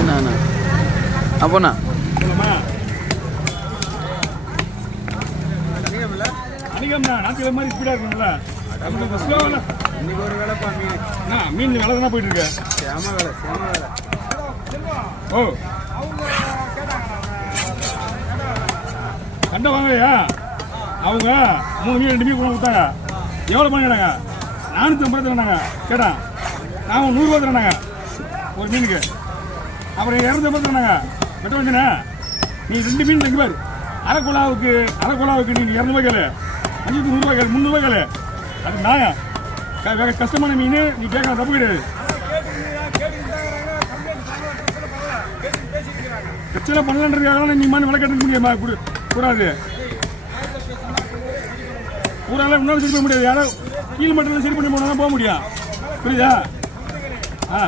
என்னண்ணா அப்போண்ணா அணிகம்ண்ணா நாட்டு மாதிரி ஸ்பீடாக இருக்குங்களா இன்னைக்கு ஒரு வேலைப்பா மீன் வேலை தானே போயிட்டு இருக்கு சேம வேலை ஓ கண்டை வாங்கலையா அவங்க 3 மீன் 2 மீன் கொண்டு கொடுத்தாங்க எவ்வளோ பண்ணிக்கிறாங்க 450 தராங்க கேட்டா நான் 100 ரூபா தராங்க ஒரு மீனுக்கு அப்புறம் 250 தராங்க வெட்ட வச்சுனே நீ 2 மீன் தங்கி பாரு அரை குழாவுக்கு நீ 200 ரூபாய் கேளு 500 ரூபாய் கேளு 300 ரூபாய் கேளு அது நான் கஷ்டமான மீன் நீ கேட்கற தப்பு கிடையாது பிரச்சனை பண்ணலன்றதுக்காக நீ மாதிரி விலை கட்ட முடியுமா கூடாது ஊரால இன்னொரு சரி பண்ண முடியாது யாரோ கீழ் மட்டத்தில் சரி பண்ணி போனால் தான் போக முடியும் புரியுதா ஆ